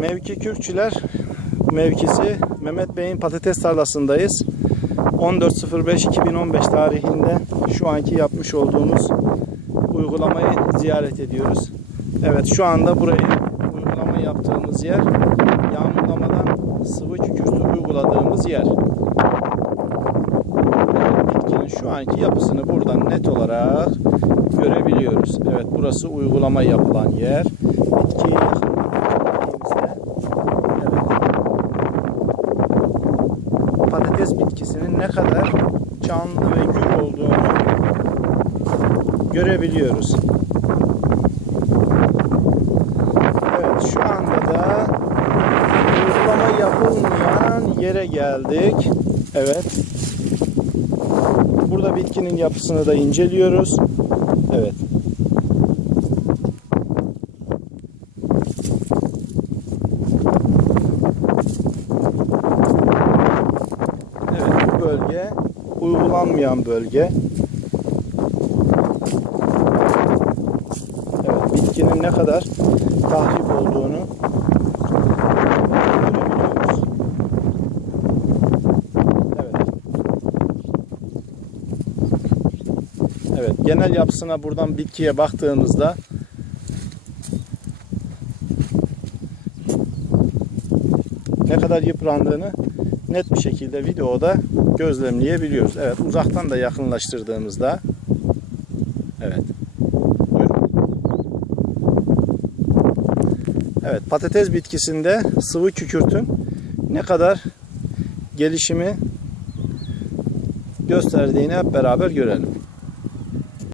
Mevki Kürkçüler mevkisi Mehmet Bey'in patates tarlasındayız. 14.05.2015 tarihinde şu anki yapmış olduğumuz uygulamayı ziyaret ediyoruz. Evet şu anda burayı uygulama yaptığımız yer yağmurlamadan sıvı kükürtü uyguladığımız yer. Bitkinin şu anki yapısını buradan net olarak görebiliyoruz. Evet burası uygulama yapılan yer. Bitkiyi patates bitkisinin ne kadar canlı ve gür olduğunu görebiliyoruz. Evet şu anda da uygulama yapılmayan yere geldik. Evet. Burada bitkinin yapısını da inceliyoruz. Evet. Evet bu bölge uygulanmayan bölge. Evet bitkinin ne kadar tahrip olduğunu görebiliyoruz. Evet. Evet, genel yapısına buradan bitkiye baktığımızda ne kadar yıprandığını net bir şekilde videoda gözlemleyebiliyoruz. Evet, uzaktan da yakınlaştırdığımızda Evet. Evet, patates bitkisinde sıvı kükürtün ne kadar gelişimi gösterdiğini hep beraber görelim.